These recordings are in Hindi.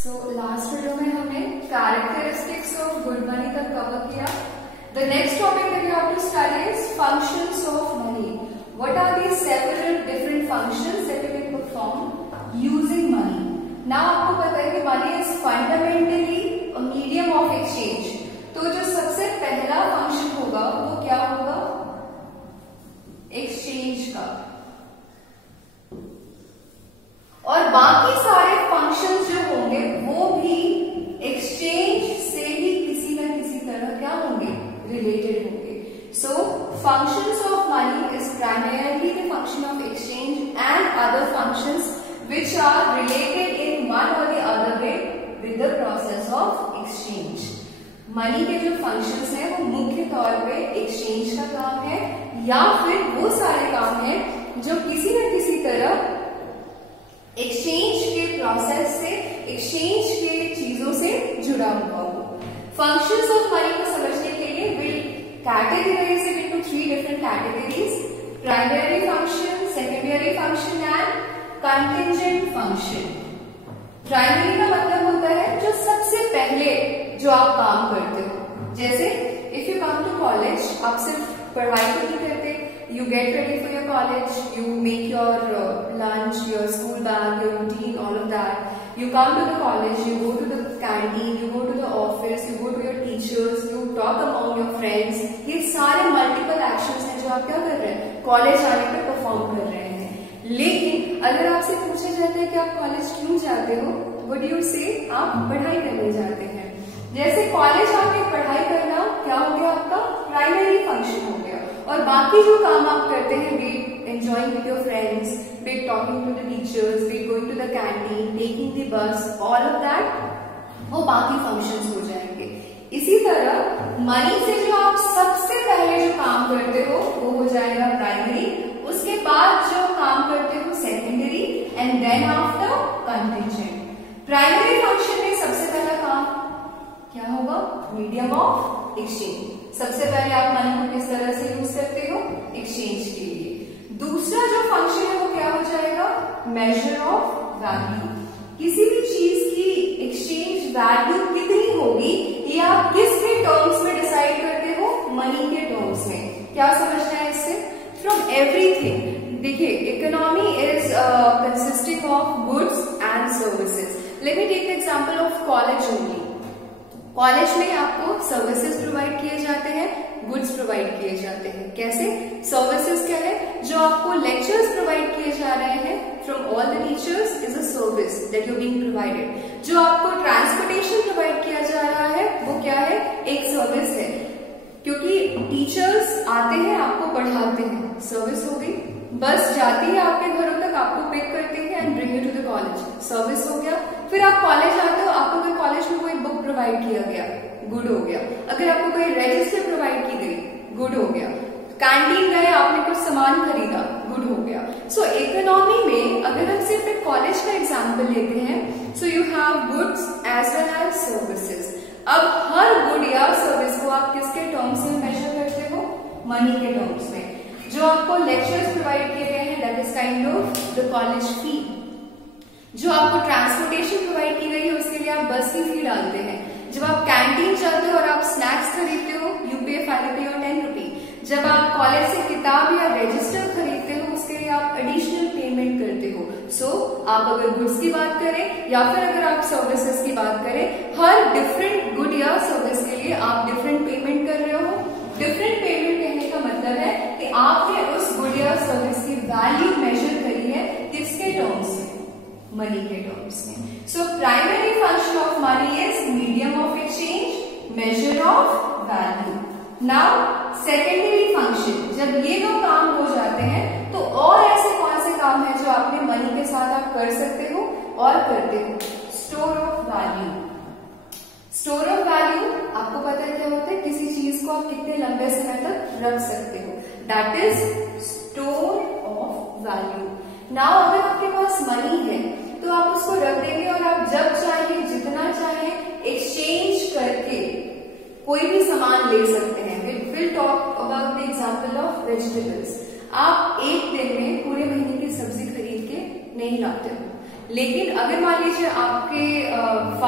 सो लास्ट वीडियो में हमने कैरेक्टरिस्टिक्स ऑफ गुड मनी तक कवर किया. The next topic that we have to study is functions of money. What are the several different functions that we can perform using money. Now आपको पता है कि money is fundamentally a medium of exchange. तो जो सबसे पहला फंक्शन होगा वो क्या होगा? एक्सचेंज का. और बाकी सारे फंक्शंस जो होंगे वो भी एक्सचेंज से ही किसी न किसी तरह क्या होंगे? रिलेटेड होंगे. So functions of money is primarily the function of exchange and other functions which are related in one or the other way with the process of exchange. Money के जो फंक्शंस हैं वो मुख्य तौर पे एक्सचेंज का काम है या फिर वो सारे काम है जो किसी न किसी तरह एक्सचेंज के प्रोसेस से, एक्सचेंज के चीजों से जुड़ा हुआ हो. फंक्शंस ऑफ मनी को समझने के लिए will categorise it into 3 different categories: primary function, secondary function and contingent function. Primary का मतलब होता है जो सबसे पहले जो आप काम करते हो. जैसे if you come to college, आप सिर्फ पढ़ाई तो नहीं करते. You get ready for your college, you make your lunch, your school bag, your routine, all of that. You come to the college, you go to the canteen, you go to the office, you go to your teachers, you talk among your friends. ये सारे मल्टीपल एक्शंस हैं जो आप क्या कर रहे हैं? कॉलेज आने पे परफॉर्म कर रहे हैं. लेकिन अगर आपसे पूछा जाता है कि आप कॉलेज क्यों जाते हो, व्हाट डू यू से? आप पढ़ाई करने जाते हैं. जैसे कॉलेज आके पढ़ाई करना क्या हो गया? आपका प्राइमरी फंक्शन हो गया. और बाकी जो काम आप करते हैं, be enjoying with your friends, be talking to the teachers, be going to the canteen, taking the bus, all of that, वो बाकी फंक्शंस हो जाएंगे. इसी तरह मनी से जो आप सबसे पहले जो काम करते हो वो हो जाएगा प्राइमरी. उसके बाद जो काम करते हो secondary and then after contingent. Primary function में सबसे पहला काम क्या होगा? Medium of exchange. सबसे पहले आप मनी को किस तरह से यूज करते हो? एक्सचेंज के लिए. दूसरा जो फंक्शन है वो क्या हो जाएगा? Measure of value. किसी भी चीज की एक्सचेंज वैल्यू कितनी होगी ये आप किसके टर्म्स में डिसाइड करते हो? मनी के टर्म्स में. क्या समझना है इससे? From everything. देखिए, economy is consisting of goods and services. Let me take example of college only. College में आपको सर्विसेज प्रोवाइड किए जाते हैं, गुड्स प्रोवाइड किए जाते हैं. कैसे? सर्विसेज क्या है? जो आपको लेक्चर्स प्रोवाइड किए जा रहे हैं from all the teachers is a service that you being provided. जो आपको ट्रांसपोर्टेशन प्रोवाइड किया जा रहा है वो क्या है? एक सर्विस है. क्योंकि टीचर्स आते हैं, आपको पढ़ाते हैं, सर्विस हो गई. बस जाती है आपके घरों तक, आपको पिक करती है and bring you to the college, service हो गया. फिर आप कॉलेज आते हो, आपको अगर कॉलेज में कोई बुक प्रोवाइड किया गया, गुड हो गया. अगर आपको कोई रजिस्टर प्रोवाइड की गई, गुड हो गया. कैंटीन गए, आपने कुछ सामान खरीदा, गुड हो गया. सो इकोनॉमी में अगर हम सिर्फ एक कॉलेज का एग्जाम्पल लेते हैं, so you have goods as well as services. अब हर गुड या सर्विस को आप किसके टर्म्स में मेजर करते हो? मनी के टर्म्स में. जो आपको लेक्चर्स प्रोवाइड किए गए हैं that is kind of the college fee. जो आपको ट्रांसपोर्टेशन प्रोवाइड की गई है उसके लिए आप बस की फी डालते हैं. जब आप कैंटीन जाते हो और आप स्नैक्स खरीदते हो, यू पे 5 रुपी और 10 रुपी. जब आप कॉलेज से किताब या रजिस्टर खरीदते हो उसके लिए आप एडिशनल पेमेंट करते हो. सो आप अगर गुड्स की बात करें या फिर अगर आप सर्विसेज की बात करें, हर डिफरेंट गुड या सर्विस के लिए आप डिफरेंट पेमेंट कर रहे हो. डिफरेंट पेमेंट कहने का मतलब है कि आपने उस गुड या सर्विस की वैल्यू मेजर करी है किसके टर्म्स में? मनी के टर्म्स में. So primary function of money is medium of exchange, measure of value. Now secondary function, जब ये दो काम हो जाते हैं तो और ऐसे कौन से काम है जो आपने मनी के साथ आप कर सकते हो और करते हो? Store of value. Store of value आपको पता है क्या होता है? किसी चीज को आप कितने लंबे समय तक रख सकते हो, that is store of value. Now अगर आपके पास मनी है तो आप उसको रख देंगे और आप जब चाहे, जितना चाहे एक्सचेंज करके कोई भी सामान ले सकते हैं. Will talk about the example of vegetables. आप एक दिन में पूरे महीने की सब्जी खरीद के नहीं लाते हो, लेकिन अगर मान लीजिए आपके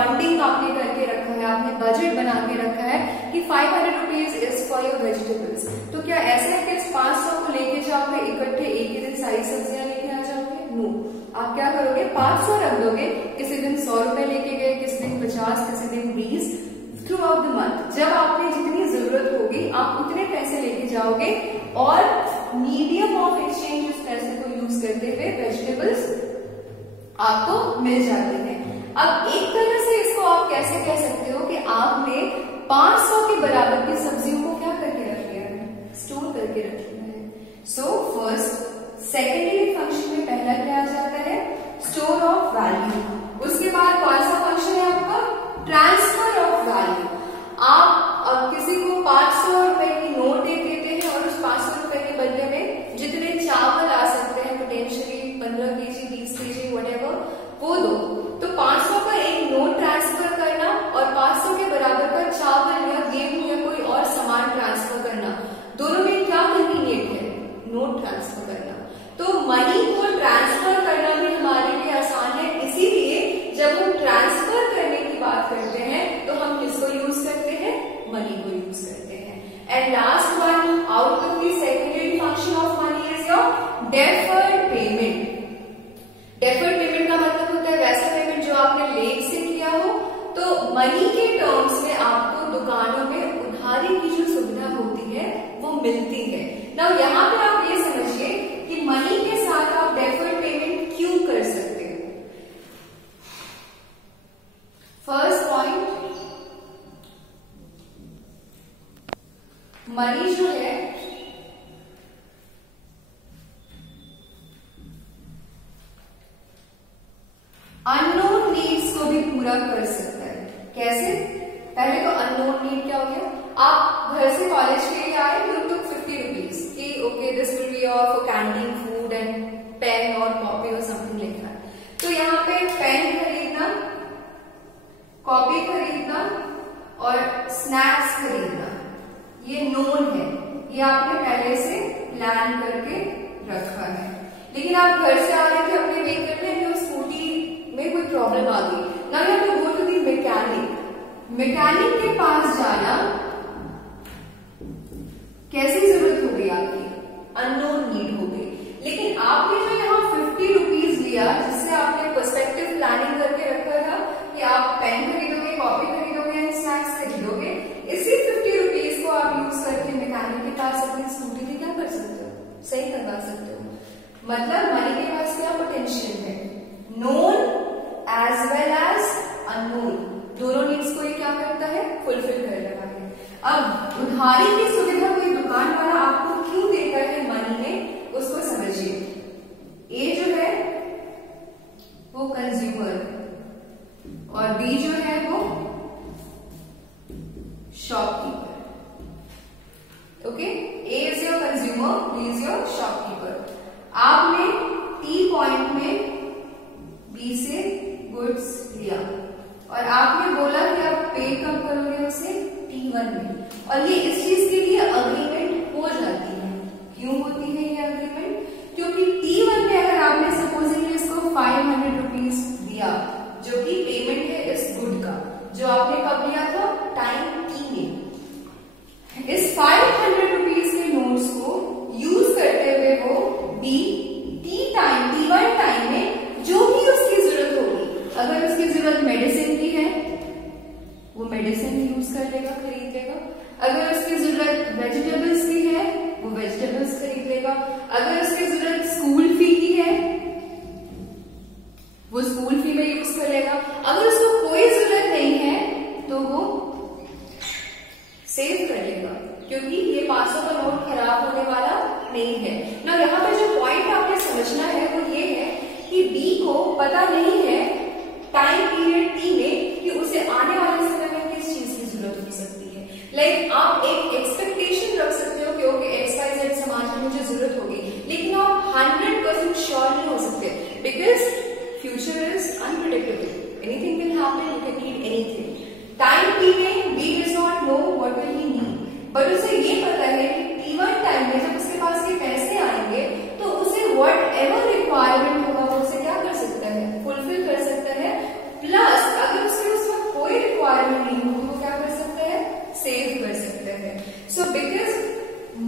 बॉन्डिंग आपने करके रखा है, आपने बजट बना के रखा है कि 500 rupees is for your vegetables, तो क्या ऐसा है कि 500 को लेके जाओगे इकट्ठे एक ही दिन सारी सब्जियां लेके आ जाओगे? नो, आप क्या करोगे, 500 रख दोगे, किसी दिन 100 रुपए लेके गए, किसी दिन 50, किसी दिन 20, थ्रू आउट द मंथ जब आपने जितनी जरूरत होगी आप उतने पैसे लेके जाओगे और मीडियम ऑफ एक्सचेंज उस पैसे को यूज करते हुए वेजिटेबल्स आपको मिल जाते हैं। अब एक तरह से इसको आप कैसे कह सकते हो कि आपने 500 के बराबर की सब्जियों को क्या करके रख लिया है, स्टोर करके रख लिया है। सो फर्स्ट सेकेंडरी फंक्शन में पहला क्या आ जाता है, स्टोर ऑफ वैल्यू। उसके बाद कौन सा फंक्शन है आपका, ट्रांसफर ऑफ वैल्यू। आप किसी को 500 रुपए की नोट दे देते हैं और उस 500 रुपए के बदले में जितने चावल आ सकते हैं पोटेंशियली 15 केजी 20 केजी व्हाटएवर वो दो, तो 500 का एक नोट ट्रांसफर करना और 500 के बराबर का चावल या गेहूं या कोई और सामान ट्रांसफर करना, दोनों में क्या कन्वीनियंट है, नोट ट्रांसफर करना। तो मनी को ट्रांसफर करना भी हमारे लिए आसान है, इसीलिए जब हम ट्रांसफर करने की बात करते हैं तो हम किसको यूज करते हैं, मनी को यूज करते हैं। And last one out of the secondary function of money is your deferred payment. Deferred payment का मतलब होता है वैसा पेमेंट जो आपने लेट से किया हो, तो मनी के टर्म्स में आपको दुकानों में उधारी की जो सुविधा होती है वो मिलती है। नाउ यहाँ पे आप ये समझिए कि मनी के साथ आप डेफर्ड पेमेंट क्यों कर सकते हो। फर्स्ट पॉइंट, मनी जो है अननोन नीड्स को भी पूरा कर सकता है। कैसे? पहले तो अननोन नीड क्या हो गया, आप घर से कॉलेज के लिए आए, यू टुक 50 रुपीज कि okay this will be your for canteen food and pen और कॉपी और समथिंग लिखना है। तो यहाँ पे पेन खरीदना, कॉपी खरीदना और स्नैक्स खरीदना ये नोन है, ये आपने पहले से प्लान करके रखा है। लेकिन आप घर से आ रहे थे अपने व्हीकल में, तो स्कूटी में कोई प्रॉब्लम आ गई, ना you have to go to the mechanic. Mechanic के पास जाना कैसी जरूरत हो गई आपकी, अननोन नीड हो गई। लेकिन आपने जो यहाँ 50 रुपीज लिया, जिससे आपने पर्सपेक्टिव प्लानिंग करके रखा था कि आप पेन खरीदोगे, कॉपी खरीदोगे, स्नैक्स खरीदोगे, इसी 50 रुपीज को आप यूज करके मैकेनिक के पास अपनी स्कूटी भी क्या कर सकते हो, सही करवा सकते हो। मतलब मनी के पास क्या पोटेंशियल है, known as well as unknown, दोनों नीड्स को ये क्या करता है, फुलफिल कर रहा है। अब उधारी की सुविधा कोई दुकान वाला आपको क्यों देता है मनी में, उसको समझिए। ए जो है वो कंज्यूमर और बी जो है वो shopkeeper. Okay, A is your consumer, B is your shopkeeper. आपने टी पॉइंट में बी से गुड्स लिया और आपने बोला कि आप पे कब करोगे उसे, T1 में, और ये इस चीज के लिए अग्रीमेंट हो जाती है। क्यों होती है ये अग्रीमेंट, क्योंकि T1 में अगर आपने सपोजिंगली इसको 500 रुपीज दिया, जो कि पेमेंट है इस गुड का, जो आपने कब लिया था, टाइम T में, इस 500 रुपीज के नोट्स को यूज करते हुए वो बी T1 टाइम में जो भी उसकी जरूरत होगी, अगर उसकी जरूरत मेडिसिन की है वो मेडिसिन यूज कर लेगा, खरीद लेगा। अगर उसकी जरूरत वेजिटेबल्स की है वो वेजिटेबल्स खरीद लेगा। अगर उसकी जरूरत स्कूल फी की है वो स्कूल फी में यूज कर लेगा। अगर उसको कोई जरूरत नहीं है तो वो सेव कर लेगा, क्योंकि ये 500 का नोट खराब होने वाला नहीं है ना। यहाँ पे जो पॉइंट आपने समझना है वो ये है कि बी को पता नहीं है टाइम पीरियड टी में कि उसे आने वाले समय में किस चीज की जरूरत हो सकती है। लाइक आप एक एक्सपेक्टेशन रख सकते हो कि ओके XYZ सामान की मुझे जरूरत होगी, लेकिन आप 100% श्योर नहीं हो सकते, because future is unpredictable, anything can happen, you can need anything. Time T में B does not know what will he need, but उसे ये पता है कि T1 टाइम में जब उसके पास ये पैसे आएंगे तो उसे व्हाट एवर रिक्वायरमेंट होगा वो उसे क्या कर सकता है, फुलफिल कर सकता है। प्लस अगर उसके उस वक्त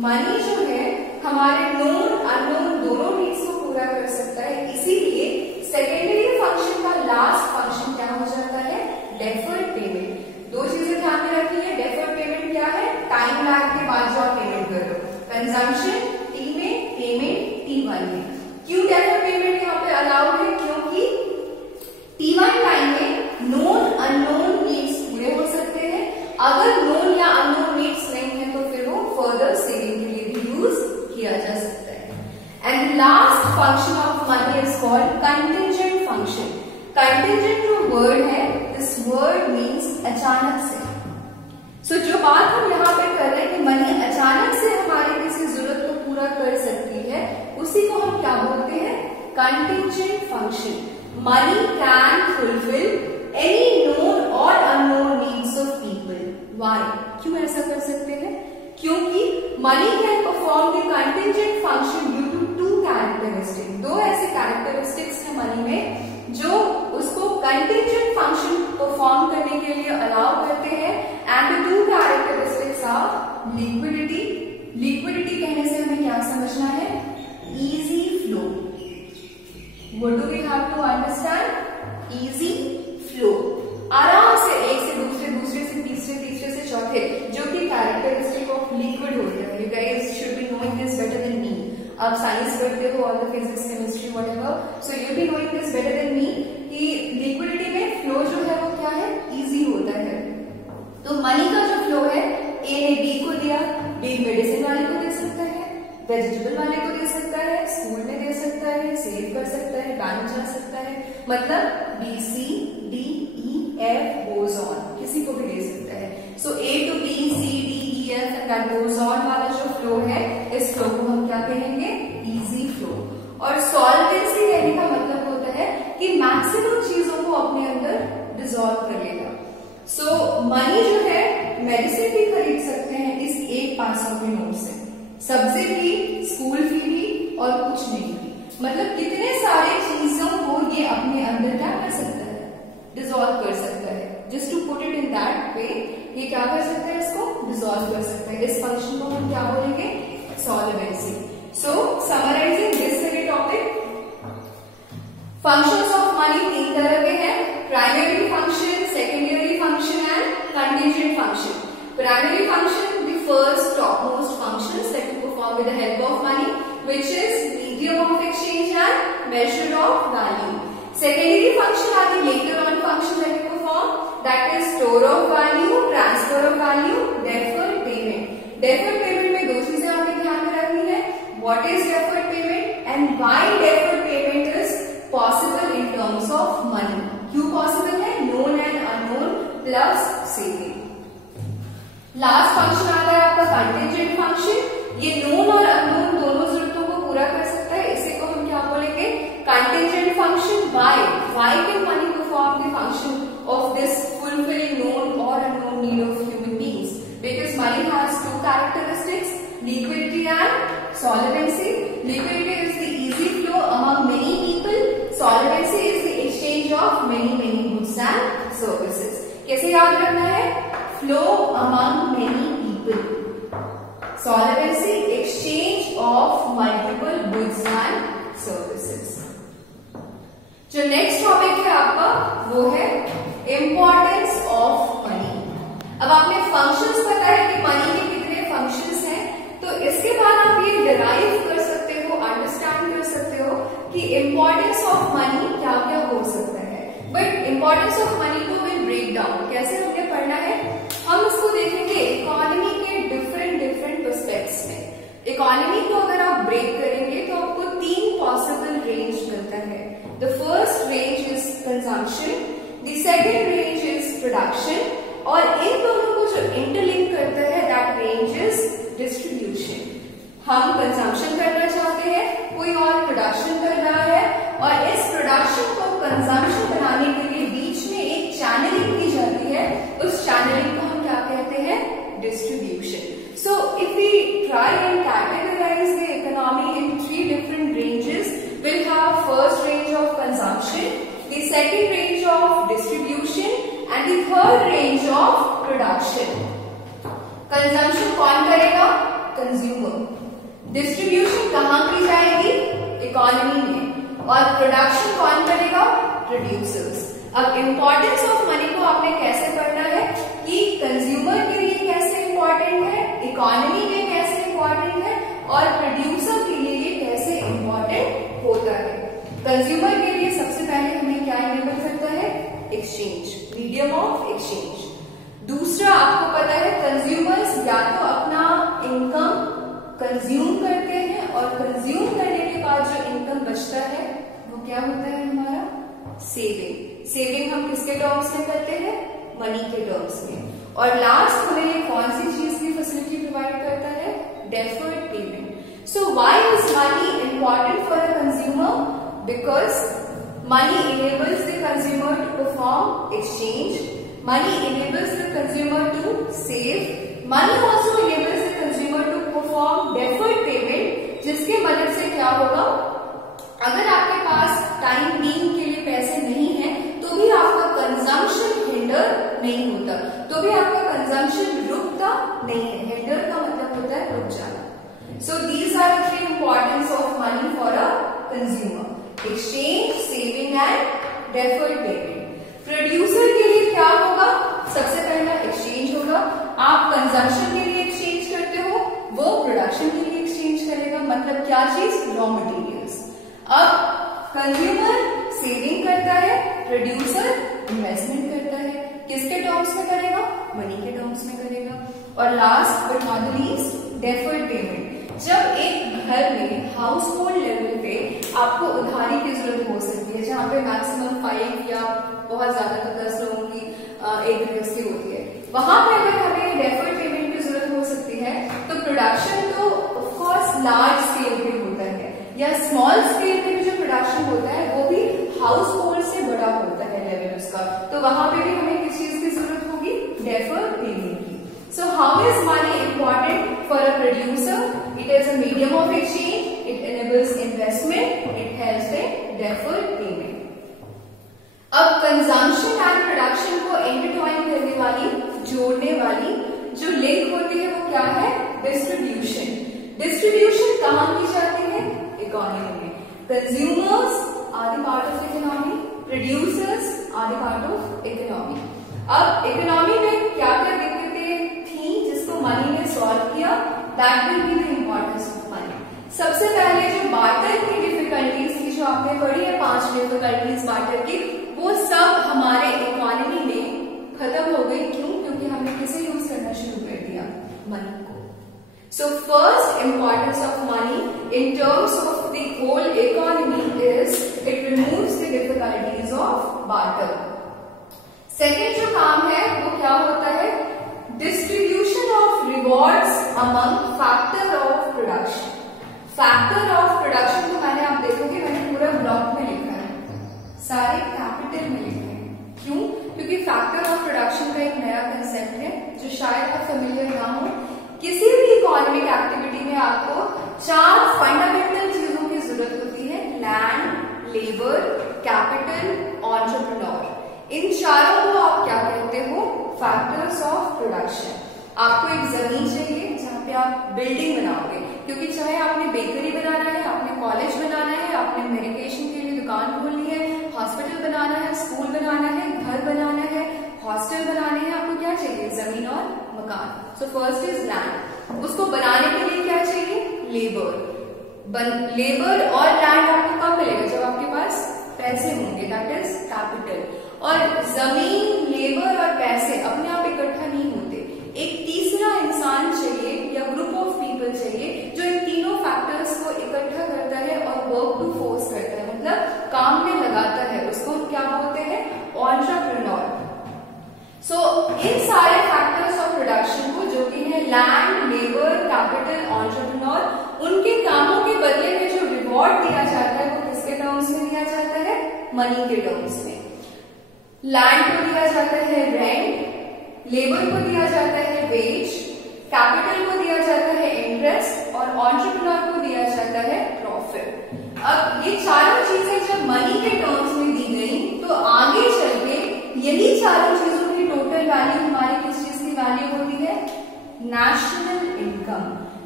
मनी जो है हमारे नोन अननोन दोनों नीड्स को पूरा कर सकता है, इसीलिए सेकेंडरी फंक्शन का लास्ट फंक्शन क्या हो जाता है, डेफर्ड पेमेंट। दो चीजें ध्यान में रखिए, डेफर्ड पेमेंट क्या है, टाइम लैग के बाद जो आप पेमेंट कर रहे हो, कंजम्पशन टी में, पेमेंट T1 में। क्यों डेफर्ड पेमेंट यहाँ पे अलाउड है, क्योंकि T1 टाइम में नोन अननोन नीड्स पूरे हो सकते हैं, अगर नोन या अननोन नीड्स नहीं है तो फिर वो फर्दर सेविंग के लिए भी यूज किया जा सकता है। And last function of money is called contingent function. Contingent जो वर्ड है, दिस वर्ड मीन्स अचानक से। सो जो बात हम यहाँ पे कर रहे हैं कि मनी अचानक से हमारी किसी जरूरत को पूरा कर सकती है, उसी को हम क्या बोलते हैं, contingent function. Money can fulfil any known और unknown needs of people. Why, क्यों ऐसा कर सकते हैं, क्योंकि money can perform the contingent function due to two characteristics. दो ऐसे कैरेक्टरिस्टिक्स हैं मनी में जो उसको कंटिंजेंट फंक्शन परफॉर्म करने के लिए अलाउ करते हैं, and the two characteristics are liquidity. Liquidity कहने से हमें क्या समझना है, easy flow. What do we have to understand, easy flow. आराम से एक से दूसरे, दूसरे से तीसरे, तीसरे से चौथे, जो कि कैरेक्टरिस्टिक ऑफ लिक्विड होता है। You guys should be knowing this better than me. आप साइंस पढ़ते हो, all the physics, chemistry, whatever, so you be knowing this better than me कि लिक्विडिटी में फ्लो जो है वो क्या है, इजी होता है। तो मनी का जो फ्लो है, ए ने बी को दिया, बी मेडिसिन वाले को दे सकता है, वेजिटेबल वाले को दे सकता है, स्कूल में दे सकता है, सेव कर सकता है, बैंक जा सकता है, मतलब B C D E F goes on, किसी को भी दे सकता है। So A to B C D E F and that goes on वाला जो फ्लो है, इस फ्लो को हम क्या कहेंगे, इजी फ्लो। और सॉल्वेंसी कहने का मतलब होता है कि मैक्सिमम चीजों को अपने अंदर डिसॉल्व कर लेगा। सो मनी जो है, मेडिसिन भी खरीद सकते हैं इस एक 500 के नोट से, सब्जी भी, स्कूल फी भी, और कुछ नहीं भी। मतलब कितने सारे चीजों को ये अपने अंदर क्या कर सकता है, डिसॉल्व कर सकता है। Just to put it in that way, ये क्या कर सकता है, इसको डिसॉल्व कर सकता है। इस फंक्शन को हम क्या बोलेंगे, solvency. So summarising this very topic, functions of money तीन तरह के हैं, primary function, secondary function and contingent function. Primary function, the first topmost functions that you perform with the help of money, which is medium of exchange and measure of value. Secondary function are the later on function that you perform, that is store of value, transfer of value, deferred payment. Deferred payment में दो चीजें आपके ध्यान में रखनी है, what is deferred payment and why deferred payment is possible in terms of money. क्यों possible है, known and unknown plus saving. Last function आता है आपका कंटिंजेंट फंक्शन। ये नोन और अननोन दोनों जरूरतों को पूरा कर सकता है, इसी को हम क्या बोलेंगे, contingent function. Why can money perform the function of this fulfilling known और unknown need of human beings, because money has two characteristics, liquidity and solvency. Liquidity is the easy flow among many people, solvency is the exchange of many goods and services. कैसे याद रखना है, flow among many people, solvency exchange of multiple goods and services. जो नेक्स्ट टॉपिक है आपका वो है इम्पोर्टेंस ऑफ मनी। अब आपने फंक्शंस पता है कि मनी के कितने फंक्शंस हैं, तो इसके बाद आप ये डिराइव कर सकते हो, अंडरस्टैंड कर सकते हो कि इम्पोर्टेंस ऑफ मनी क्या क्या हो सकता है। बट इम्पोर्टेंस ऑफ मनी को विल ब्रेक डाउन, कैसे हमने पढ़ना है, हम इसको देखेंगे इकोनॉमी के डिफरेंट पर्सपेक्ट्स में। इकोनॉमी को अगर आप ब्रेक करेंगे तो आपको तीन पॉसिबल रेंज मिलता है। The first range is consumption, the second range is production, और इन दोनों को जो इंटरलिंक करता है दैट रेंज इज डिस्ट्रीब्यूशन। हम कंजम्पशन करना चाहते हैं, कोई और प्रोडक्शन कर रहा है, और इस प्रोडक्शन को कंजम्पशन बनाने के लिए बीच में एक चैनलिंग की जाती है, उस चैनलिंग को हम क्या कहते हैं, distribution. So if we try and categorise the economy in 3 different ranges, we'll have first range of consumption, the second range of distribution and the third range of production. Consumption कौन करेगा, कंज्यूमर। डिस्ट्रीब्यूशन कहां की जाएगी? इकोनॉमी में। और प्रोडक्शन कौन करेगा? प्रोड्यूसर्स। अब इंपॉर्टेंस ऑफ मनी को आपने कैसे पढ़ना है कि कंज्यूमर के लिए कैसे इंपॉर्टेंट है, इकोनॉमी में कैसे इंपॉर्टेंट है और प्रोड्यूसर के लिए ये कैसे इंपॉर्टेंट होता है। कंज्यूमर के लिए सबसे पहले हमें क्या इनेबल करता है? Exchange, medium of exchange. दूसरा आपको पता है कंज्यूमर्स या तो अपना इनकम कंज्यूम करते हैं और कंज्यूम करने के बाद जो इनकम बचता है वो क्या होता है हमारा? सेविंग। सेविंग हम किसके टर्म्स में करते हैं? मनी के टर्म्स में। और लास्ट हमें ये कौन सी चीज की फैसिलिटी प्रोवाइड करता है? Deferred payment. So why is money important for a consumer? Because money enables the consumer to perform exchange. Money enables the consumer to save. Money also enables the consumer to perform deferred payment, जिसके मदद से क्या होगा? अगर आपके पास टाइम बीइंग के लिए पैसे नहीं है तो भी आपका कंजम्पशन हिंडर नहीं होता, तो भी आपका कंजम्पशन रुकता नहीं है। हिंडर का मतलब होता है रुक जाना। So these are the three importance of money for a consumer: exchange, saving and deferred payment. Producer के लिए क्या होगा? सबसे पहला एक्सचेंज होगा। आप कंजम्पशन के लिए एक्सचेंज करते हो, वो प्रोडक्शन के लिए एक्सचेंज करेगा। मतलब क्या चीज? Raw materials. अब कंज्यूमर सेविंग करता है, प्रोड्यूसर इन्वेस्टमेंट करता है। किसके टर्म्स में करेगा? मनी के टर्म्स में करेगा। और last but not the least, deferred payment. जब एक घर में हाउस होल्ड लेवल पे आपको उधारी की जरूरत हो सकती है, जहां पे मैक्सिमम 5 या बहुत ज्यादा तो 10 लोगों की एक गृहस्थी होती है, वहां पे अगर हमें डेफर्ड पेमेंट की जरूरत हो सकती है तो प्रोडक्शन तो ऑफ कोर्स लार्ज स्केल पे होता है या स्मॉल स्केल पे जो प्रोडक्शन होता है वो भी हाउस होल्ड से बड़ा होता है लेवल उसका, तो वहां पे भी हमें किस चीज की जरूरत होगी? डेफर्ड पेमेंट की। So how is money important for a producer? It is a medium of exchange, it enables investment, it helps in deferred payment. अब कंजम्पशन एंड प्रोडक्शन को इंटरट्वाइन करने वाली, जोड़ने वाली जो लिंक होती है वो क्या है? डिस्ट्रीब्यूशन। डिस्ट्रीब्यूशन कहाँ की जाती है? इकोनॉमी में। Consumers are the part of economy, producers are the part of economy. अब इकोनॉमी में क्या क्या दिक्कतें थी जिसको मनी ने सॉल्व किया? That will be the importance of money. सबसे पहले जो बार्टर की डिफिकल्टीज थी, जो आपने पढ़ी है 5 डिफिकल्टीज बार्टर की, वो सब हमारे इकोनॉमी में खत्म हो गई। क्यों? क्योंकि हमने किसे यूज करना शुरू कर दिया? मनी को। So first importance of money in terms of the whole economy is it removes the difficulties of barter. Second जो काम है वो क्या होता है? Distribution of rewards among factor of production. Factor of production को मैंने, आप देखोगे मैंने पूरा ब्लॉक में लिखा है, सारे कैपिटल में लिखे हैं। क्यों? क्योंकि फैक्टर ऑफ प्रोडक्शन का एक नया कंसेप्ट है जो शायद आप फेमिलियर ना हो। किसी भी इकोनॉमिक एक्टिविटी में आपको 4 फंडामेंटल चीजों की जरूरत होती है: लैंड, लेबर, कैपिटल, एंटरप्रेन्योर। इन चारों को आप क्या कहते हो? Factors of production. आपको एक जमीन चाहिए जहां पे आप बिल्डिंग बनाओगे, क्योंकि चाहे आपने बेकरी बनाना है, आपने कॉलेज बनाना है, आपने मेडिकेशन के लिए दुकान खोलनी है, हॉस्पिटल बनाना है, स्कूल बनाना है, घर बनाना है, हॉस्टल बनाने हैं, आपको क्या चाहिए? जमीन और मकान। So first is land. उसको बनाने के लिए क्या चाहिए? लेबर। लेबर और लैंड आपको कब मिलेगा? जब आपके पास पैसे होंगे, दैट इज कैपिटल। और जमीन, लेबर और पैसे अपने आप इकट्ठा नहीं होते। एक तीसरा इंसान चाहिए या ग्रुप ऑफ पीपल चाहिए जो इन तीनों फैक्टर्स को इकट्ठा करता है और वर्क टू फोर्स करता है, मतलब काम में लगाता है। उसको क्या बोलते हैं? एंटरप्रेन्योर। सो इन सारे फैक्टर्स ऑफ प्रोडक्शन को, जो कि है लैंड, लेबर, कैपिटल, एंटरप्रेन्योर, उनके कामों के बदले में जो रिवॉर्ड दिया जाता है वो किसके टर्म्स में दिया जाता है? मनी के टर्म्स में। लैंड को दिया जाता है रेंट, लेबर को दिया जाता है वेज, कैपिटल को दिया जाता है इंटरेस्ट और एंटरप्रेन्योर को दिया जाता है प्रॉफिट। अब ये चारों चीजें जब मनी के टर्म्स में दी गई तो आगे चल के यही चारों चीजों की टोटल वैल्यू हमारी किस चीज की वैल्यू होती है? National income.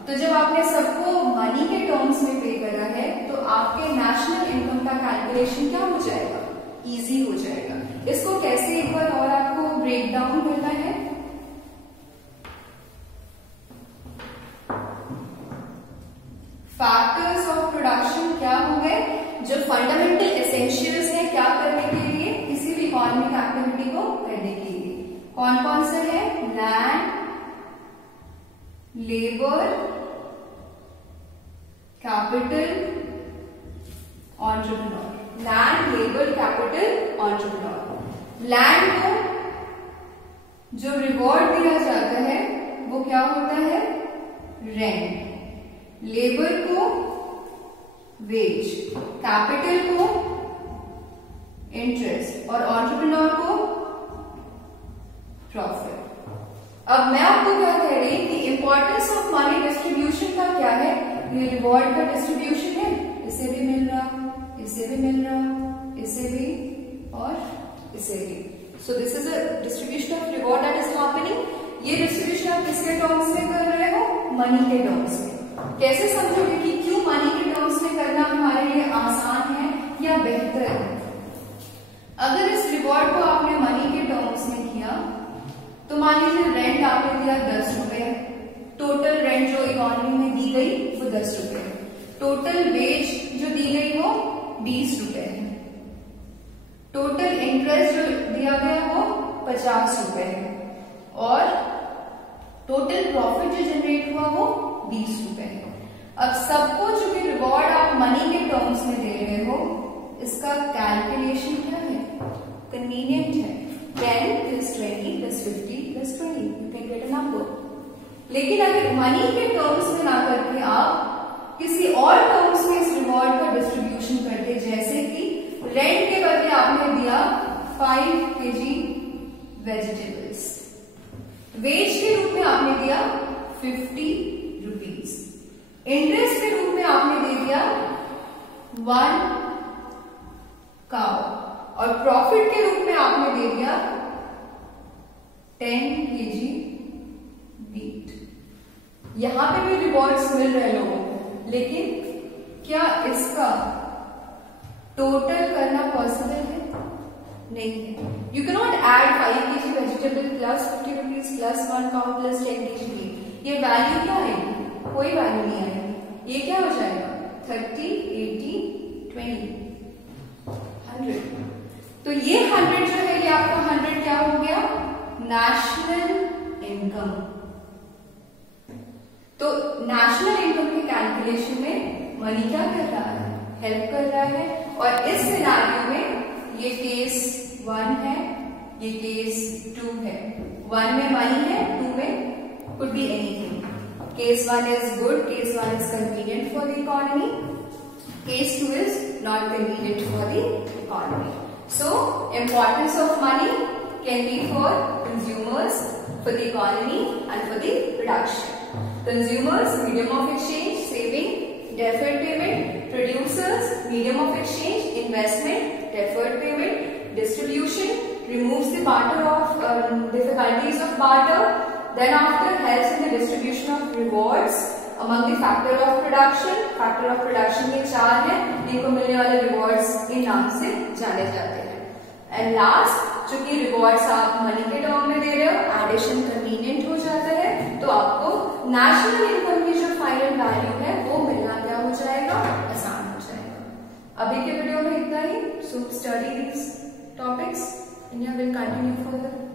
तो जब आपने सबको मनी के टर्म्स में पे करा है तो आपके नेशनल इनकम का कैलकुलेशन क्या हो जाएगा, इजी हो जाएगा। इसको कैसे एक बार और आपको ब्रेक डाउन करना है। फैक्टर्स ऑफ प्रोडक्शन क्या होंगे, जो फंडामेंटल एसेंशियल्स है क्या करने के लिए, किसी भी इकोनॉमिक एक्टिविटी को करने के लिए। कौन कौन से है, land, labour, capital, entrepreneur. Land, labour, capital, entrepreneur. Land को जो रिवॉर्ड दिया जाता है वो क्या होता है, रेंट। लेबर को वेज, कैपिटल को इंटरेस्ट और एंटरप्रेन्योर को प्रॉफिट। अब मैं आपको क्या कह रही कि इंपॉर्टेंस ऑफ मनी डिस्ट्रीब्यूशन का क्या है, ये रिवॉर्ड का डिस्ट्रीब्यूशन है, इसे भी मिल रहा, इसे भी मिल रहा, इसे भी और इसे भी। So this is a distribution of reward that is happening. ये डिस्ट्रीब्यूशन आप किसके टर्म्स में कर रहे हो, मनी के टर्म्स में। कैसे समझोगे कि क्यों मनी के टर्म्स में करना हमारे लिए आसान है या बेहतर है। अगर इस रिवॉर्ड को आपने मनी के टर्म्स में किया तो मान लीजिए रेंट आपने दिया 10 रुपए, टोटल रेंट जो इकोनॉमी में दी गई वो 10 रुपए है, टोटल वेज जो दी गई वो 20 रुपए है, टोटल इंटरेस्ट जो दिया गया वो 50 रुपए है और टोटल प्रॉफिट जो जनरेट हुआ वो 20 रुपए है। अब सबको जो भी रिवॉर्ड आप मनी के टर्म्स में दे रहे हो, इसका कैलकुलेशन क्या है, कन्वीनियंट है। 10 plus 20 plus 50 plus 20, you can get a number। लेकिन अगर मनी के टर्म्स में ना करके आप किसी और टर्म्स में इस रिवॉर्ड का डिस्ट्रीब्यूशन करते, जैसे कि रेंट के बदले आपने दिया 5 kg वेजिटेबल्स, वेज के रूप में आपने दिया 50 रुपीज, इंटरेस्ट के रूप में आपने दे दिया 1 काउ और प्रॉफिट के रूप में आपने दे दिया 10 kg वीट। यहां पे भी रिवॉर्ड्स मिल रहे लोगों को, लेकिन क्या इसका टोटल करना पॉसिबल है, नहीं है। You can not add 5 kg vegetable plus 50 rupees plus 1 cow plus 10 kg wheat. ये वैल्यू क्या आएगी, कोई वैल्यू नहीं आएगी। ये क्या हो जाएगा 30, 80, 20, 100। तो ये 100 जो है ये आपका 100 क्या हो गया, नेशनल इनकम। तो नेशनल इनकम के कैलकुलेशन में मनी क्या कर रहा है, हेल्प कर रहा है। और इस सिनेरियो में ये केस 1 है, ये केस 2 है। 1 में मनी है, 2 में could be anything। Case 1 is good, case 1 is convenient for the economy, case 2 is not convenient for the economy. So, importance of money can be for consumers, for the economy and for the production. Consumers, medium of exchange, saving, deferred payment. Producers, medium of exchange, investment, deferred payment. Distribution, removes the barter of difficulties of barter. Then after helps in the distribution of rewards among the factor of production। factor of production ये 4 है, इनको मिलने वाले rewards इन नाम से जाने जाते हैं। एंड लास्ट, चूंकि रिवॉर्ड्स आप मनी के टर्म में दे रहे हो, एडिशन कन्वीनियंट हो जाता है, तो आपको नेशनल इनकम की जो फाइनल वैल्यू है वो मिलना क्या हो जाएगा, आसान हो जाएगा। अभी के वीडियो में इतना ही। So study these topics and you will continue further.